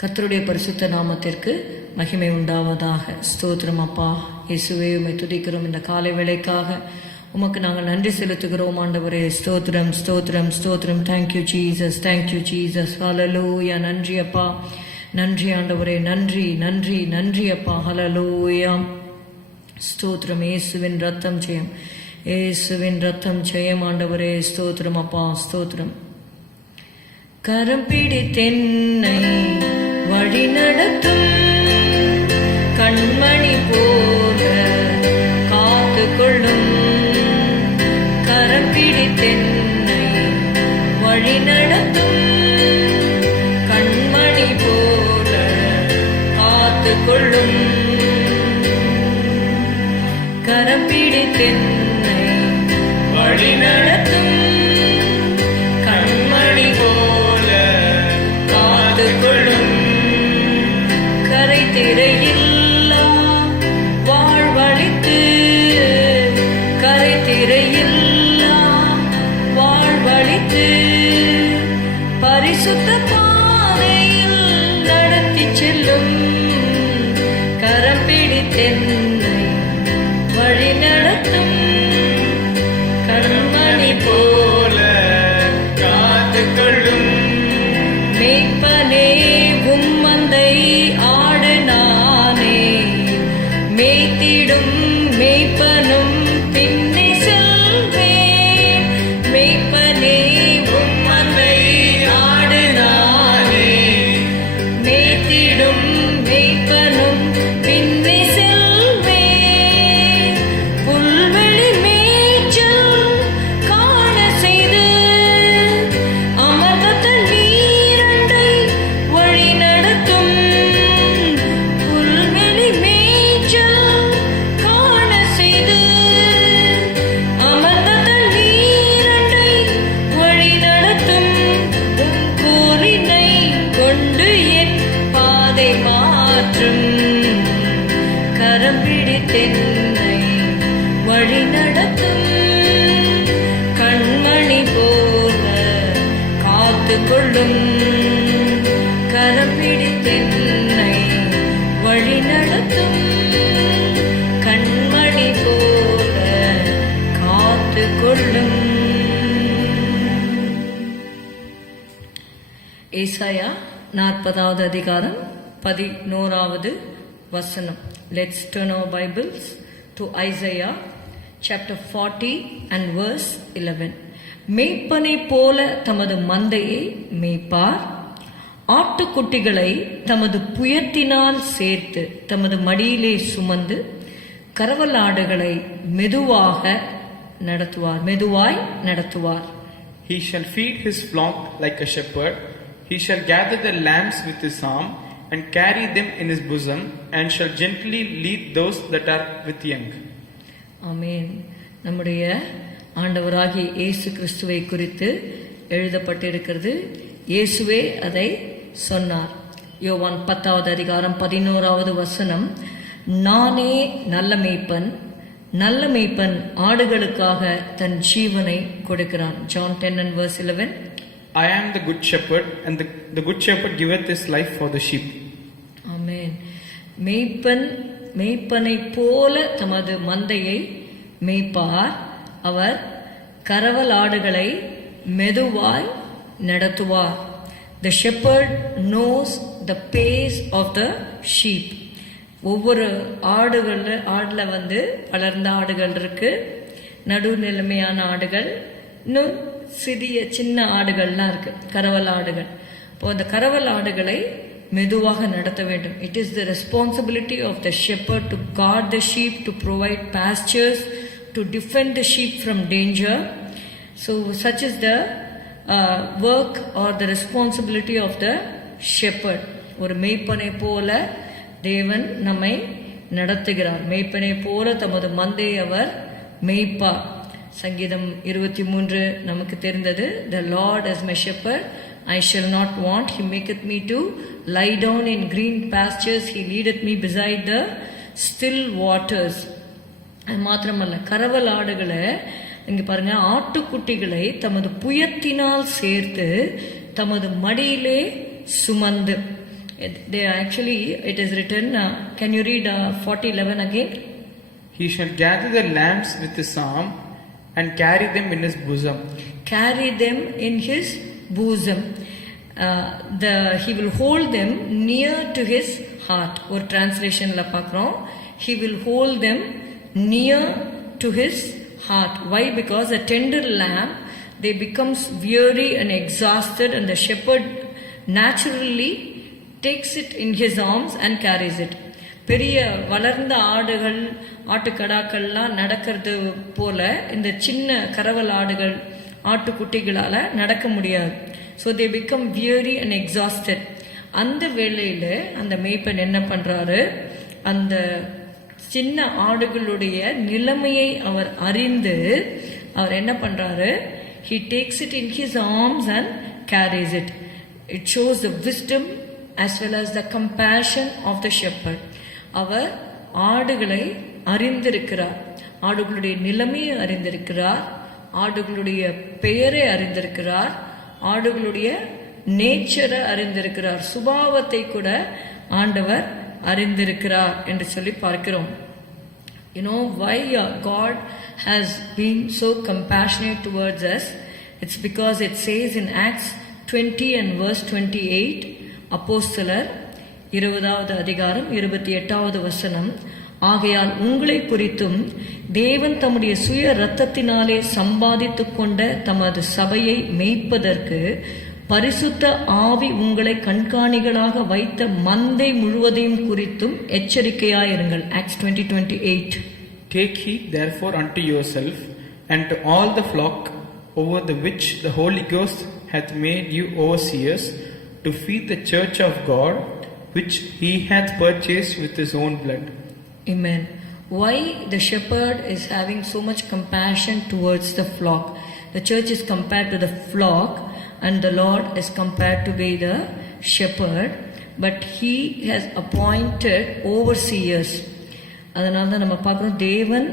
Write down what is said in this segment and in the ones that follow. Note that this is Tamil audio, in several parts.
கத்தருடைய பரிசுத்த நாமத்திற்கு மகிமை உண்டாவதாக. ஸ்தோத்திரம் அப்பா. இயேசுவே உமை துதிக்கிறோம் இந்த காலை வேலைக்காக உமக்கு நாங்கள் நன்றி செலுத்துகிறோம் ஆண்டவரே. ஸ்தோத்திரம் ஸ்தோத்திரம் ஸ்தோத்திரம். Thank you Jesus thank you Jesus hallelujah நன்றி அப்பா. நன்றி ஆண்டவரே. நன்றி நன்றி நன்றி அப்பா. ஹலலூயா ஸ்தோத்திரம். இயேசுவின் ரத்தம் ஜெயம். இயேசுவின் ரத்தம் ஜெயம் ஆண்டவரே. ஸ்தோத்திரம் அப்பா. ஸ்தோத்திரம். கரம் பிடித்தென்னை வழி நடத்தும். கண்மணி போல காத்து கொள்ளும். கரப்பிடி தென்னை வழி நடத்தும். கண்மணி போல காத்து கொள்ளும். கரப்பிடி தென்னை வழி நடத்தும். பாதையில் நடத்தி செல்லும். காத்து கொள்ளும். கரம் பிடித்தென்னை வழி நடத்தும். கண்மணி போல காத்து கொள்ளும். ஏசாயா நாற்பதாவது அதிகாரம் பதினோராவது வசனம். Let's turn our Bibles to Isaiah Chapter forty and verse eleven மேய்ப்பனை போல தமது மந்தையை மேய்ப்பார் ஆட்டுக்குட்டிகளை தமது புயத்தினால் சேர்த்து தமது மடியிலே சுமந்து கரவலாடுகளை மெதுவாக நடத்துவார் மெதுவாய் நடத்துவார் He shall feed his flock like a shepherd. He shall gather the lambs with his arm and carry them in his bosom, and shall gently lead those that are with young. ஆமென். நம்முடைய ஆண்டவராகிய இயேசு கிறிஸ்துவை குறித்து எழுதப்பட்டிருக்கிறது. இயேசுவே அதை சொன்னார். யோவான் பத்தாவது அதிகாரம் பதினோராவது வசனம் நானே நல்ல மேய்ப்பன் நல்ல மேய்ப்பன் ஆடுகளுக்காக தன் ஜீவனை கொடுக்கிறான். John ten and verse eleven I am the good shepherd, and the, the good shepherd giveth his life for the sheep. Amen. மேய்ப்பன் மேய்ப்பனை போல தமது மந்தையை மேய்ப்பார். அவர் கரவலாடுகளை மெதுவாய் நடத்துவார். The shepherd knows the pace of the sheep ஒவ்வொரு ஆடுகள் ஆடில் வந்து வளர்ந்த ஆடுகள் இருக்கு. நடுநிலைமையான ஆடுகள் இன்னும் சிறிய சின்ன ஆடுகள்லாம் இருக்கு. கரவல் ஆடுகள் இப்போ அந்த கரவல் ஆடுகளை மெதுவாக நடத்த வேண்டும். It is the responsibility of the shepherd to guard the sheep to provide pastures to defend the sheep from danger so such is the work or the responsibility of the shepherd ஒரு மெய்ப்பனை போல தேவன் நம்மை நடத்துகிறார். மெய்ப்பனை போல தமது மந்தை அவர் மெய்ப்பா சங்கீதம் இருபத்தி மூன்று நமக்கு தெரிந்தது the Lord is my shepherd I shall not want he maketh me to lie down in green pastures he leadeth me beside the still waters அது மாத்திரமல்ல கரவல் ஆடுகளை இங்க பாருங்க ஆட்டுக்குட்டிகளை தமது புயத்தினால் சேர்த்து தமது மடியிலே சுமந்து It- They are actually, it is written, uh, can you read uh, 40 11 again? He shall gather the lambs with his arm and carry them in his bosom. carry them in his bosom. Uh, the he will hold them near to his heart. ஒரு டிரான்ஸ்லேஷன்ல பார்க்குறோம் he will hold them near to his heart. Why? Because a tender lamb they becomes weary and exhausted, and the shepherd naturally takes it in his arms and carries it. பெரிய வளர்ந்த ஆடுகள் ஆட்டுக்கடாக்கள்லாம் நடக்கிறது போல இந்த சின்ன கரவல் ஆடுகள் ஆட்டுக்குட்டிகளால் நடக்க முடியாது. So they become weary and exhausted அந்த வேளையில் அந்த மேய்ப்பன் என்ன பண்ணுறாரு அந்த சின்ன ஆடுகளுடைய நிலைமையை அவர் அறிந்து அவர் என்ன பண்ணுறாரு he takes it in his arms and carries it it shows the wisdom as well as the compassion of the shepherd அவர் ஆடுகளை அறிந்திருக்கிறார். ஆடுகளுடைய நிலைமையை அறிந்திருக்கிறார். ஆடுகளுடைய பெயரை அறிந்திருக்கிறார். ஆடுகளுடைய நேச்சரை அறிந்திருக்கிறார். சுபாவத்தை கூட ஆண்டவர் அறிந்திருக்கிறார் என்று சொல்லி பார்க்கிறோம். You know why uh, God has been so compassionate towards us? It's because it says in Acts 20 and verse 28, அப்போஸ்தலர் இருபதாவது அதிகாரம் இருபத்தி எட்டாவது வசனம் ஆகையால் உங்களை குறித்தும் தேவன் தம்முடைய சுய இரத்தத்தினாலே சம்பாதித்து கொண்ட தமது சபையை மெய்ப்பதற்கு பரிசுத்த ஆவி உங்களை கண்காணிகளாக வைத்த மந்தை முழுவதையும் குறித்தும் எச்சரிக்கையாயிருங்கள் Acts twenty twenty eight take heed therefore unto your self and to all the flock over the which the Holy Ghost hath made you overseers to feed the church of God which he hath purchase with his own blood Amen. Why the shepherd is having so much compassion towards the flock? The church is compared to the flock, and the Lord is compared to be the shepherd, but He has appointed overseers. அதனால தான் நம்ம பார்க்குறோம் தேவன்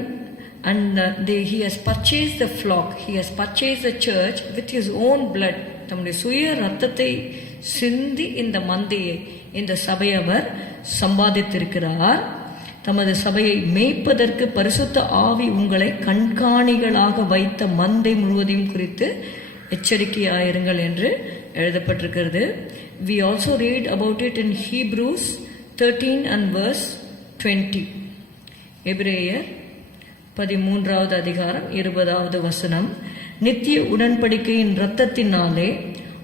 and he has purchase the flock he has purchase the church with his own blood தம்முடைய சுய ரத்தத்தை சிந்தி இந்த மந்தையை இந்த சபையை அவர் சம்பாதித்திருக்கிறார் தமது சபையை மேய்ப்பதற்கு பரிசுத்த ஆவி உங்களை கண்காணிகளாக வைத்த மந்தை முழுவதையும் குறித்து எச்சரிக்கையாயிருங்கள் என்று எழுதப்பட்டிருக்கிறது. We also read about it in Hebrews thirteen and verse twenty எபிரேயர் பதிமூன்றாவது அதிகாரம் இருபதாவது வசனம். நித்திய உடன்படிக்கையின் இரத்தத்தினாலே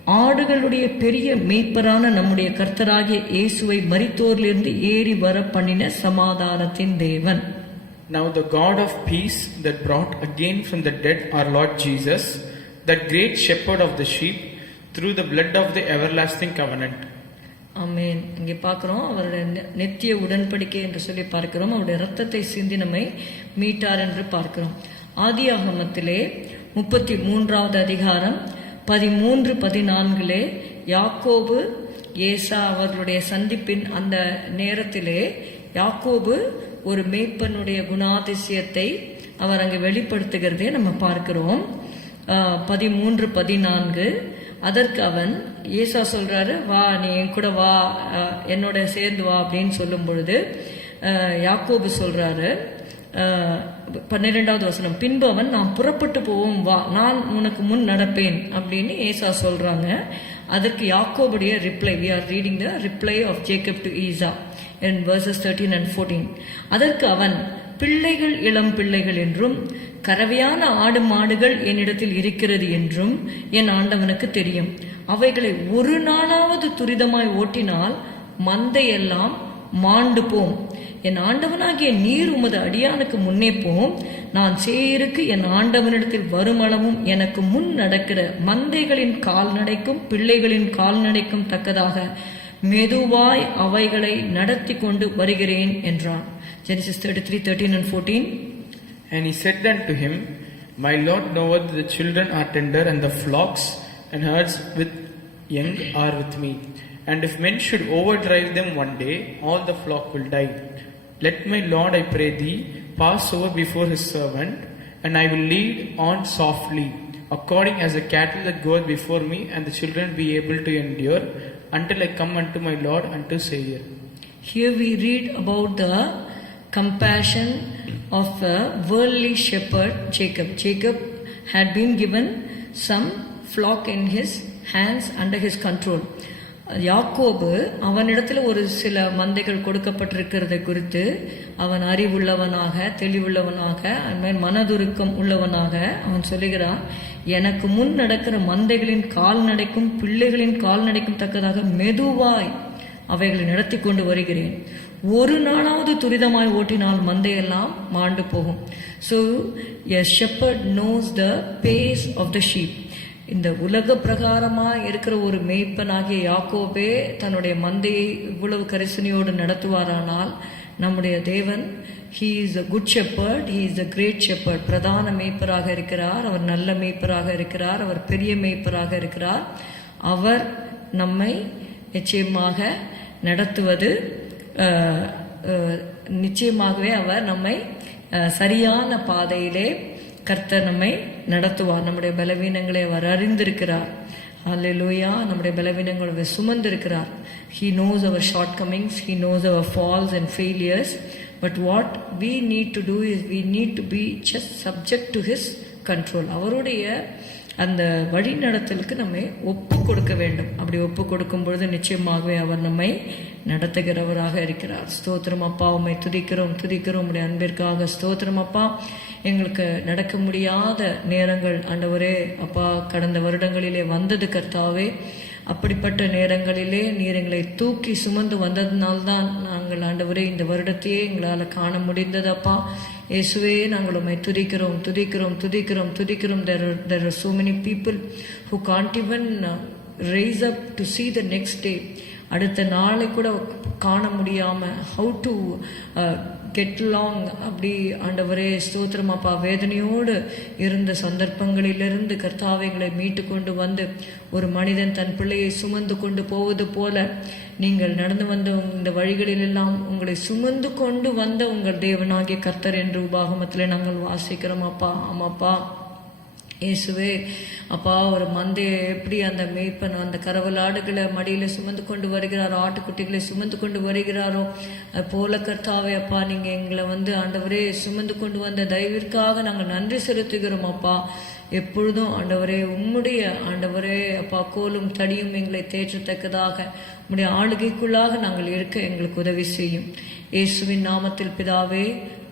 ஆடுகளுடைய பெரிய மேய்ப்பரான நம்முடைய கர்த்தராகிய இயேசுவை மரித்தோரிலிருந்து ஏறி வர பண்ணின சமாதானத்தின் தேவன். Now the God of peace that brought again from the dead our Lord Jesus, that great shepherd of the sheep, through the blood of the everlasting covenant. ஆமென் இங்கே பார்க்கிறோம் அவருடைய நித்திய உடன்படிக்கை என்று சொல்லி பார்க்கிறோம் அவருடைய ரத்தத்தை சிந்தி நம்மை மீட்டார் என்று பார்க்கிறோம். ஆதியாகமத்திலே முப்பத்தி மூன்றாவது அதிகாரம் பதிமூன்று பதினான்கிலே யாக்கோபு ஏசா அவர்களுடைய சந்திப்பின் அந்த நேரத்திலே யாக்கோபு ஒரு மேய்ப்பனுடைய குணாதிசயத்தை அவர் அங்கே வெளிப்படுத்துகிறதே நம்ம பார்க்கிறோம். பதிமூன்று பதினான்கு. அதற்கு அவன் ஏசா சொல்றாரு வா நீ என் கூட வா என்னோட சேர்ந்து வா அப்படின்னு சொல்லும் பொழுது யாக்கோபு சொல்றாரு பன்னிரெண்டாவது வசனம் பின்பு அவன் நான் புறப்பட்டு போவோம் வா நான் உனக்கு முன் நடப்பேன் அப்படின்னு ஏசா சொல்றாங்க. அதற்கு யாக்கோபுடைய reply we are reading the reply of Jacob to Esau in verses 13 and 14 அதற்கு அவன் பிள்ளைகள் இளம் பிள்ளைகள் என்றும் கறவையான ஆடு மாடுகள் என்னிடத்தில் இருக்கிறது என்றும் என் ஆண்டவனுக்கு தெரியும். அவைகளை ஒரு நாளாவது துரிதமாய் ஓட்டினால் மந்தையெல்லாம் மாண்டு போம். என் ஆண்டவனாகிய நீர் உமது அடியானுக்கு முன்னே போம் நான் சேருக்கு என் ஆண்டவனிடத்தில் வருமளவும் எனக்கு முன் நடக்கிற மந்தைகளின் கால்நடைக்கும் பிள்ளைகளின் கால்நடைக்கும் தக்கதாக மெதுவாய் அவைகளை நடத்தி கொண்டு வருகிறேன் என்றான் Genesis thirty three thirteen and fourteen And he said unto him, My Lord knoweth the children are tender, and the flocks and herds with young are with me. And if men should overdrive them one day, all the flock will die. Let my Lord, I pray thee, pass over before his servant, and I will lead on softly, according as the cattle that goeth before me, and the children be able to endure. until I come unto my Lord unto Savior. Here we read about the compassion of a worldly shepherd Jacob. Jacob had been given some flock in his hands under his control. யாக்கோபு அவனிடத்தில் ஒரு சில மந்தைகள் கொடுக்கப்பட்டிருக்கிறதை குறித்து அவன் அறிவுள்ளவனாக தெளிவுள்ளவனாக அதுமாதிரி மனதுருக்கம் உள்ளவனாக அவன் சொல்லுகிறான் எனக்கு முன் நடக்கிற மந்தைகளின் கால்நடைக்கும் பிள்ளைகளின் கால்நடைக்கும் தக்கதாக மெதுவாய் அவைகளை நடத்தி கொண்டு வருகிறேன். ஒரு நாளாவது துரிதமாய் ஓட்டினால் மந்தையெல்லாம் மாண்டு போகும். So a shepherd knows the pace of the sheep இந்த உலக பிரகாரமாக இருக்கிற ஒரு மேய்ப்பனாகிய யாக்கோபே தன்னுடைய மந்தையை இவ்வளவு கரிசனையோடு நடத்துவாரானால் நம்முடைய தேவன் he is a good shepherd he is a great shepherd பிரதான மேய்ப்பராக இருக்கிறார் அவர் நல்ல மேய்ப்பராக இருக்கிறார் அவர் பெரிய மேய்ப்பராக இருக்கிறார். அவர் நம்மை நிச்சயமாக நடத்துவது நிச்சயமாகவே அவர் நம்மை சரியான பாதையிலே கர்த்தர் நம்மை நடத்துவார். நம்முடைய பலவீனங்களை அவர் அறிந்திருக்கிறார். அல்லேலூயா நம்முடைய பலவீனங்களை அவர் சுமந்திருக்கிறார். He knows our shortcomings he knows our falls and failures but what we need to do is we need to be just subject to his control அவருடைய அந்த வழி நடத்தலுக்கு நம்மை ஒப்பு கொடுக்க வேண்டும். அப்படி ஒப்பு கொடுக்கும் பொழுது நிச்சயமாகவே அவர் நம்மை நடத்துகிறவராக இருக்கிறார். ஸ்தோத்திரம் அப்பா உண்மை துதிக்கிறோம் துதிக்கிறோம். உடைய அன்பிற்காக ஸ்தோத்திரம் அப்பா. எங்களுக்கு நடக்க முடியாத நேரங்கள் ஆண்டவரே அப்பா கடந்த வருடங்களிலே வந்தது கர்த்தாவே. அப்படிப்பட்ட நேரங்களிலே நீர் எங்களை தூக்கி சுமந்து வந்ததினால்தான் நாங்கள் ஆண்டவரே இந்த வருடத்தையே எங்களால் காண முடிந்ததப்பா. இயேசுவே நாங்கள் உண்மை துதிக்கிறோம் துதிக்கிறோம் துதிக்கிறோம் துதிக்கிறோம். There there are so many people who can't can't even up to see the next day அடுத்த நாளை கூட காண முடியாமல் ஹவு டு கெட் லாங் அப்படி ஆண்டவரே ஸ்தோத்திரம் அப்பா. வேதனையோடு இருந்த சந்தர்ப்பங்களிலிருந்து கர்த்தாவைகளை மீட்டு கொண்டு வந்து ஒரு மனிதன் தன் பிள்ளையை சுமந்து கொண்டு போவது போல நீங்கள் நடந்து வந்த இந்த வழிகளிலெல்லாம் உங்களை சுமந்து கொண்டு வந்த உங்கள் தேவனாகிய கர்த்தர் என்று உபாகமத்தில் நாங்கள் வாசிக்கிறோம் அப்பா. ஆமாப்பா. இயேசுவே அப்பா ஒரு மந்தையை எப்படி அந்த மேய்ப்பன் அந்த கரவலாடுகளை மடியில் சுமந்து கொண்டு வருகிறாரோ ஆட்டுக்குட்டிகளை சுமந்து கொண்டு வருகிறாரோ அது போல கர்த்தாவே அப்பா நீங்கள் எங்களை வந்து ஆண்டவரே சுமந்து கொண்டு வந்த தயவிற்காக நாங்கள் நன்றி செலுத்துகிறோம் அப்பா. எப்பொழுதும் ஆண்டவரே உம்முடைய ஆண்டவரே அப்பா கோலும் தடியும் எங்களை தேற்றத்தக்கதாக உம்முடைய ஆளுகைக்குள்ளாக நாங்கள் இருக்க எங்களுக்கு உதவி செய்யும். இயேசுவின் நாமத்தில் பிதாவே